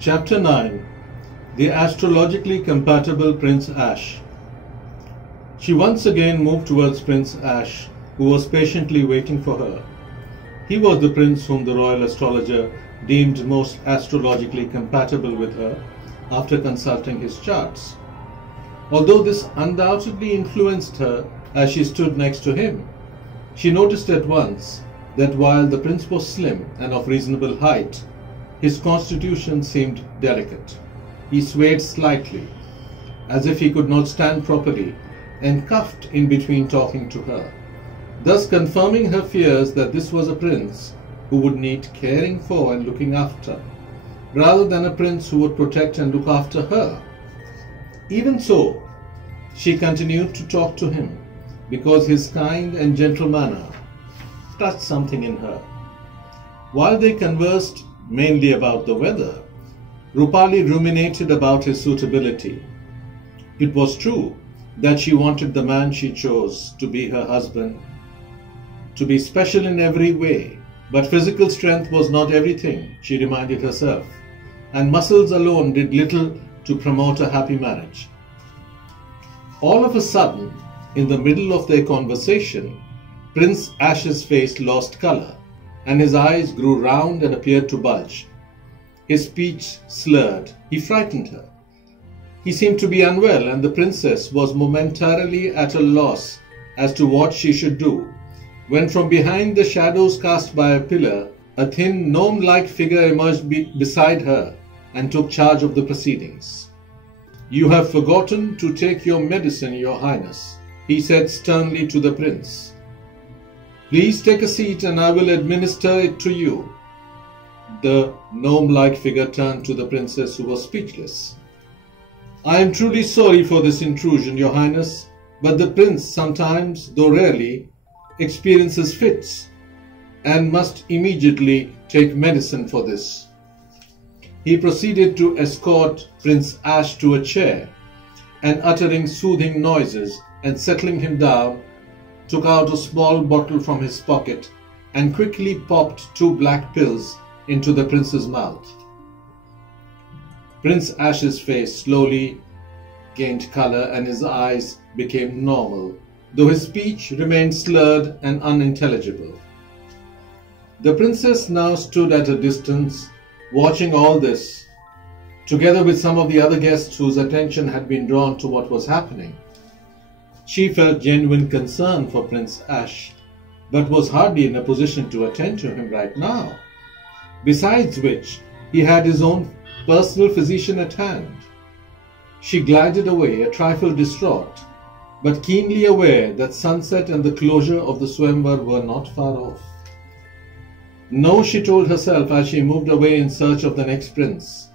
Chapter 9. The Astrologically Compatible Prince Ashe. She once again moved towards Prince Ashe, who was patiently waiting for her. He was the prince whom the royal astrologer deemed most astrologically compatible with her after consulting his charts. Although this undoubtedly influenced her as she stood next to him, she noticed at once that while the prince was slim and of reasonable height, his constitution seemed delicate. He swayed slightly, as if he could not stand properly, and cuffed in between talking to her, thus confirming her fears that this was a prince who would need caring for and looking after, rather than a prince who would protect and look after her. Even so, she continued to talk to him, because his kind and gentle manner touched something in her. While they conversed mainly about the weather, Roopali ruminated about his suitability. It was true that she wanted the man she chose to be her husband, to be special in every way, but physical strength was not everything, she reminded herself, and muscles alone did little to promote a happy marriage. All of a sudden, in the middle of their conversation, Prince Ashe's face lost color, and his eyes grew round and appeared to bulge. His speech slurred. He frightened her. He seemed to be unwell, and the princess was momentarily at a loss as to what she should do, when from behind the shadows cast by a pillar, a thin gnome-like figure emerged beside her and took charge of the proceedings. "You have forgotten to take your medicine, Your Highness," he said sternly to the prince. "Please take a seat and I will administer it to you." The gnome-like figure turned to the princess, who was speechless. "I am truly sorry for this intrusion, Your Highness, but the prince sometimes, though rarely, experiences fits and must immediately take medicine for this." He proceeded to escort Prince Ashe to a chair and, uttering soothing noises and settling him down, took out a small bottle from his pocket and quickly popped 2 black pills into the prince's mouth. Prince Ashe's face slowly gained color and his eyes became normal, though his speech remained slurred and unintelligible. The princess now stood at a distance, watching all this, together with some of the other guests whose attention had been drawn to what was happening. She felt genuine concern for Prince Ashe, but was hardly in a position to attend to him right now. Besides which, he had his own personal physician at hand. She glided away, a trifle distraught, but keenly aware that sunset and the closure of the swayamvara were not far off. No, she told herself as she moved away in search of the next prince.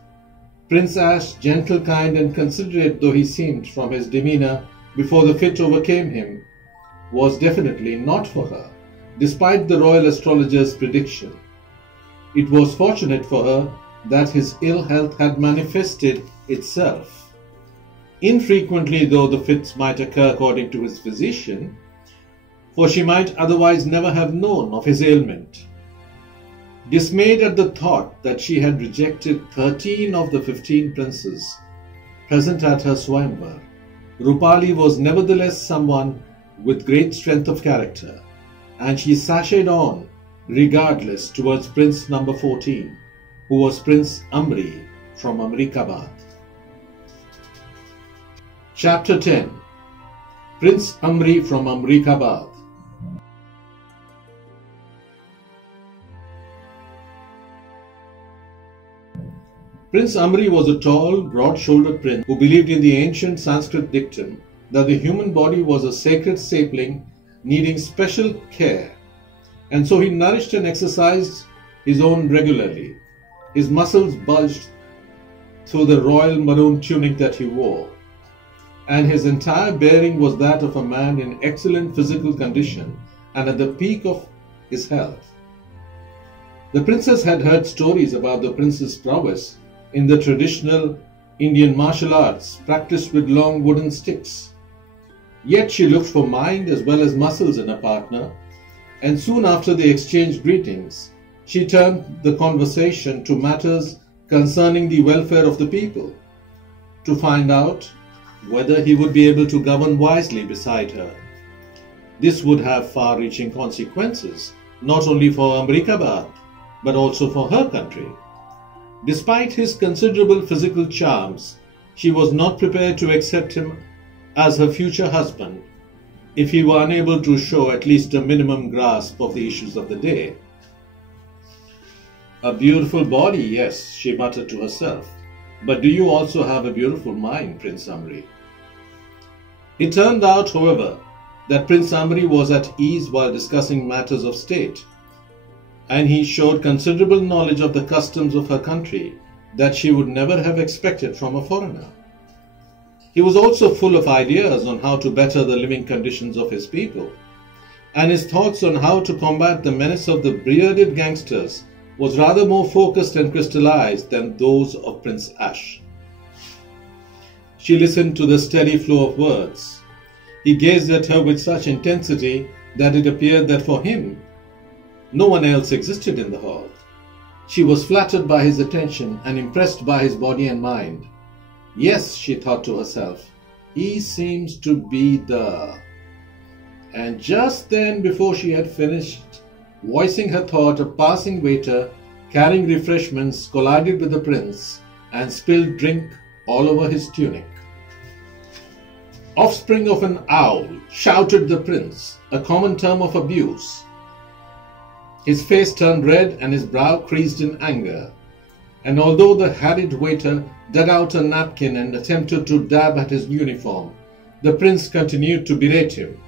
Prince Ashe, gentle, kind and considerate though he seemed from his demeanor before the fit overcame him, was definitely not for her, despite the royal astrologer's prediction. It was fortunate for her that his ill health had manifested itself. Infrequently though the fits might occur according to his physician, for she might otherwise never have known of his ailment. Dismayed at the thought that she had rejected 13 of the 15 princes present at her swayamvara, Roopali was nevertheless someone with great strength of character, and she sashayed on regardless towards Prince number 14, who was Prince Amri from Amrikabad. Chapter 10. Prince Amri from Amrikabad. Prince Amri was a tall, broad-shouldered prince who believed in the ancient Sanskrit dictum that the human body was a sacred sapling needing special care, and so he nourished and exercised his own regularly. His muscles bulged through the royal maroon tunic that he wore, and his entire bearing was that of a man in excellent physical condition and at the peak of his health. The princess had heard stories about the prince's prowess in the traditional Indian martial arts practiced with long wooden sticks. Yet she looked for mind as well as muscles in a partner, and soon after they exchanged greetings, she turned the conversation to matters concerning the welfare of the people, to find out whether he would be able to govern wisely beside her. This would have far-reaching consequences, not only for Amrita, but also for her country. Despite his considerable physical charms, she was not prepared to accept him as her future husband if he were unable to show at least a minimum grasp of the issues of the day. A beautiful body, yes, she muttered to herself. But do you also have a beautiful mind, Prince Amri? It turned out, however, that Prince Amri was at ease while discussing matters of state, and he showed considerable knowledge of the customs of her country that she would never have expected from a foreigner. He was also full of ideas on how to better the living conditions of his people, and his thoughts on how to combat the menace of the bearded gangsters was rather more focused and crystallized than those of Prince Ashe. She listened to the steady flow of words. He gazed at her with such intensity that it appeared that for him, no one else existed in the hall. She was flattered by his attention and impressed by his body and mind. Yes, she thought to herself, he seems to be the... And just then, before she had finished voicing her thought, a passing waiter carrying refreshments collided with the prince and spilled drink all over his tunic. Offspring of an owl, shouted the prince, a common term of abuse. His face turned red and his brow creased in anger, and although the harried waiter dug out a napkin and attempted to dab at his uniform, the prince continued to berate him.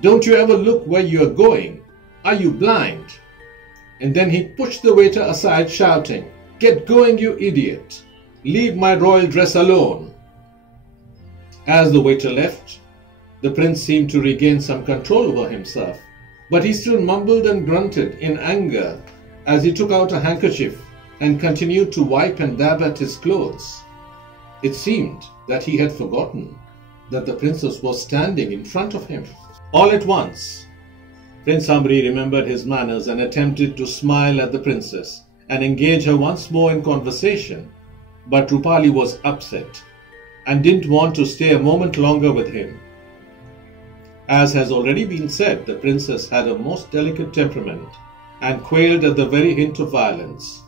Don't you ever look where you are going? Are you blind? And then he pushed the waiter aside, shouting, Get going, you idiot! Leave my royal dress alone! As the waiter left, the prince seemed to regain some control over himself, but he still mumbled and grunted in anger as he took out a handkerchief and continued to wipe and dab at his clothes. It seemed that he had forgotten that the princess was standing in front of him. All at once, Prince Amri remembered his manners and attempted to smile at the princess and engage her once more in conversation, but Roopali was upset and didn't want to stay a moment longer with him. As has already been said, the princess had a most delicate temperament and quailed at the very hint of violence.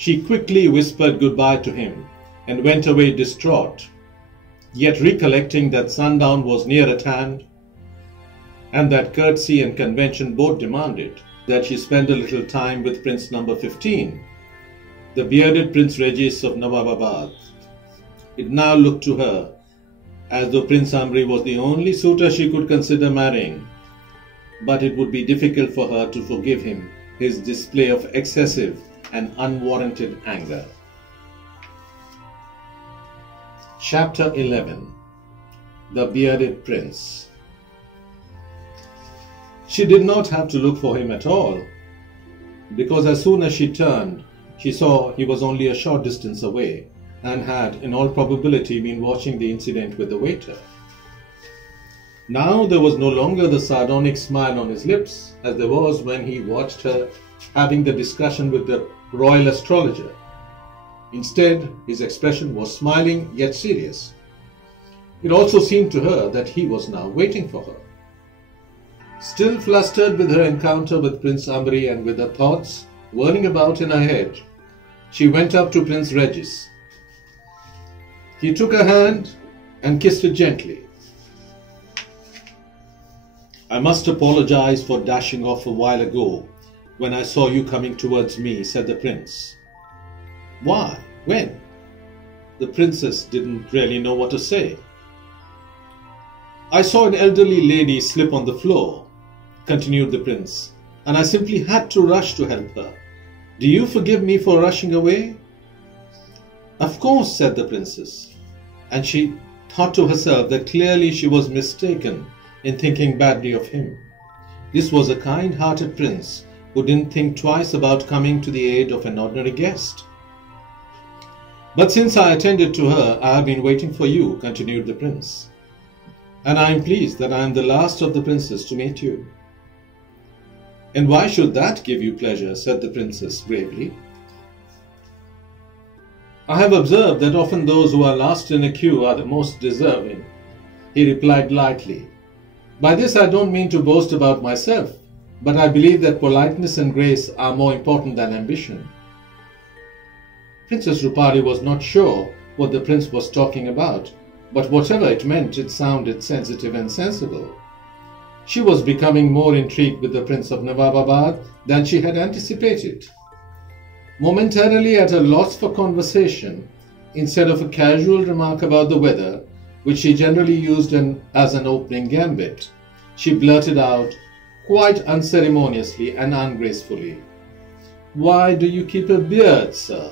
She quickly whispered goodbye to him and went away distraught, yet recollecting that sundown was near at hand and that courtesy and convention both demanded that she spend a little time with Prince number 15, the bearded Prince Rajesh of Nawababad. It now looked to her as though Prince Amri was the only suitor she could consider marrying, but it would be difficult for her to forgive him his display of excessive and unwarranted anger. Chapter 11. The Bearded Prince. She did not have to look for him at all, because as soon as she turned, she saw he was only a short distance away and had, in all probability, been watching the incident with the waiter. Now there was no longer the sardonic smile on his lips as there was when he watched her having the discussion with the royal astrologer. Instead, his expression was smiling yet serious. It also seemed to her that he was now waiting for her. Still flustered with her encounter with Prince Amri and with her thoughts whirling about in her head, she went up to Prince Regis. He took her hand and kissed it gently. I must apologize for dashing off a while ago when I saw you coming towards me, said the prince. Why? When? The princess didn't really know what to say. I saw an elderly lady slip on the floor, continued the prince, and I simply had to rush to help her. Do you forgive me for rushing away? Of course, said the princess, and she thought to herself that clearly she was mistaken in thinking badly of him. This was a kind-hearted prince who didn't think twice about coming to the aid of an ordinary guest. But since I attended to her, I have been waiting for you, continued the prince, and I am pleased that I am the last of the princes to meet you. And why should that give you pleasure, said the princess gravely. I have observed that often those who are last in a queue are the most deserving, he replied lightly. By this I don't mean to boast about myself, but I believe that politeness and grace are more important than ambition. Princess Roopali was not sure what the prince was talking about, but whatever it meant, it sounded sensitive and sensible. She was becoming more intrigued with the Prince of Nawababad than she had anticipated. Momentarily at a loss for conversation, instead of a casual remark about the weather, which she generally used as an opening gambit, she blurted out, quite unceremoniously and ungracefully, "Why do you keep a beard, sir?"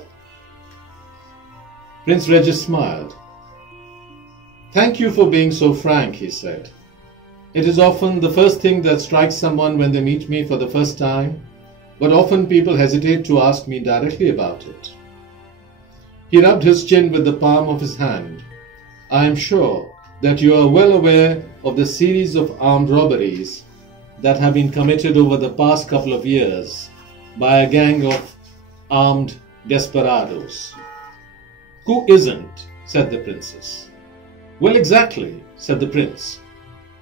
Prince Rajesh smiled. "Thank you for being so frank," he said. "It is often the first thing that strikes someone when they meet me for the first time, but often people hesitate to ask me directly about it." He rubbed his chin with the palm of his hand. "I am sure that you are well aware of the series of armed robberies that have been committed over the past couple of years by a gang of armed desperados." "Who isn't?" said the princess. "Well, exactly," said the prince.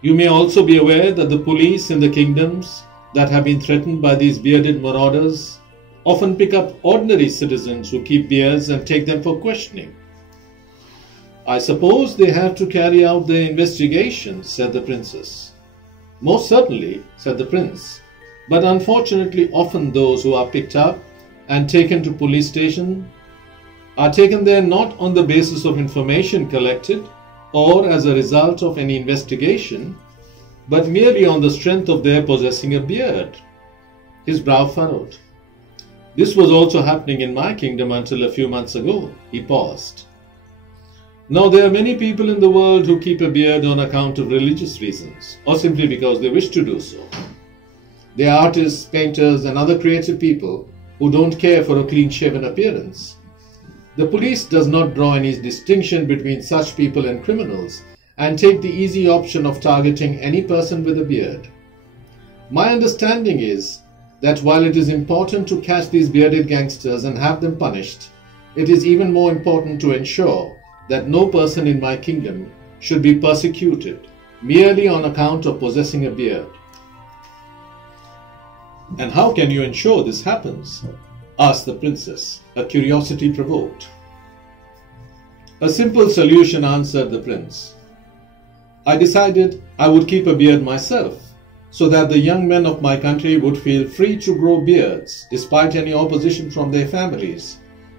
"You may also be aware that the police in the kingdoms that have been threatened by these bearded marauders often pick up ordinary citizens who keep beards and take them for questioning." "I suppose they have to carry out their investigations," said the princess. "Most certainly," said the prince, "but unfortunately often those who are picked up and taken to police station are taken there not on the basis of information collected or as a result of any investigation, but merely on the strength of their possessing a beard." His brow furrowed. "This was also happening in my kingdom until a few months ago." He paused. "Now there are many people in the world who keep a beard on account of religious reasons, or simply because they wish to do so. They are artists, painters, and other creative people who don't care for a clean-shaven appearance. The police does not draw any distinction between such people and criminals and take the easy option of targeting any person with a beard. My understanding is that while it is important to catch these bearded gangsters and have them punished, it is even more important to ensure that no person in my kingdom should be persecuted merely on account of possessing a beard." "And how can you ensure this happens?" asked the princess, her curiosity provoked. "A simple solution," answered the prince. "I decided I would keep a beard myself, so that the young men of my country would feel free to grow beards despite any opposition from their families,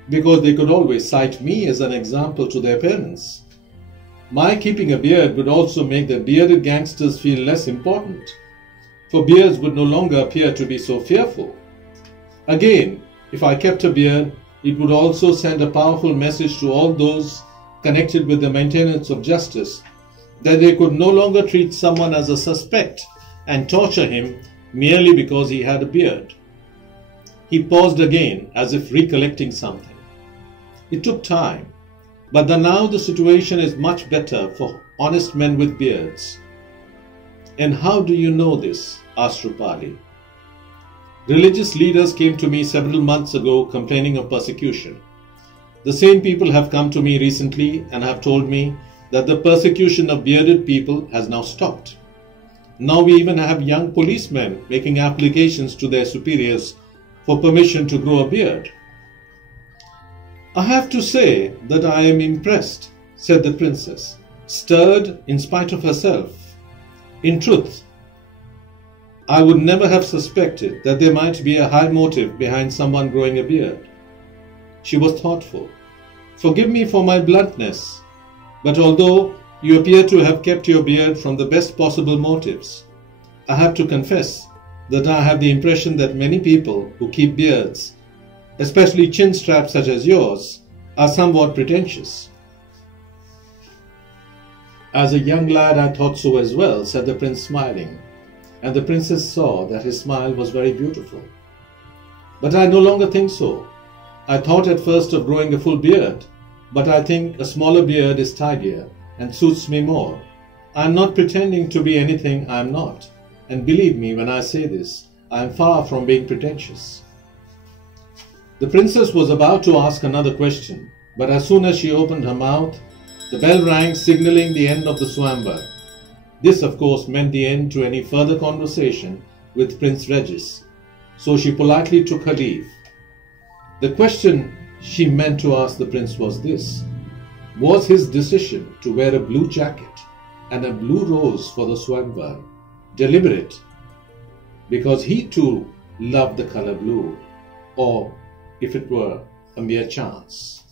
because they could always cite me as an example to their parents. My keeping a beard would also make the bearded gangsters feel less important, for beards would no longer appear to be so fearful. Again, if I kept a beard, it would also send a powerful message to all those connected with the maintenance of justice that they could no longer treat someone as a suspect and torture him merely because he had a beard." He paused again as if recollecting something. It took time, but now the situation is much better for honest men with beards. "And how do you know this?" asked Roopali. "Religious leaders came to me several months ago complaining of persecution. The same people have come to me recently and have told me that the persecution of bearded people has now stopped. Now we even have young policemen making applications to their superiors for permission to grow a beard." "I have to say that I am impressed," said the princess, stirred in spite of herself. "In truth, I would never have suspected that there might be a high motive behind someone growing a beard." She was thoughtful. "Forgive me for my bluntness, but although you appear to have kept your beard from the best possible motives, I have to confess that I have the impression that many people who keep beards, especially chin straps such as yours, are somewhat pretentious." "As a young lad I thought so as well," said the prince, smiling, and the princess saw that his smile was very beautiful. "But I no longer think so. I thought at first of growing a full beard, but I think a smaller beard is tidier and suits me more. I am not pretending to be anything I am not, and believe me when I say this, I am far from being pretentious." The princess was about to ask another question, But as soon as she opened her mouth, the bell rang, signaling the end of the swayamvara. This, of course, meant the end to any further conversation with Prince Rajesh, so she politely took her leave. The question she meant to ask the prince was this: was his decision to wear a blue jacket and a blue rose for the swayamvara deliberate, because he too loved the color blue, or if it were a mere chance?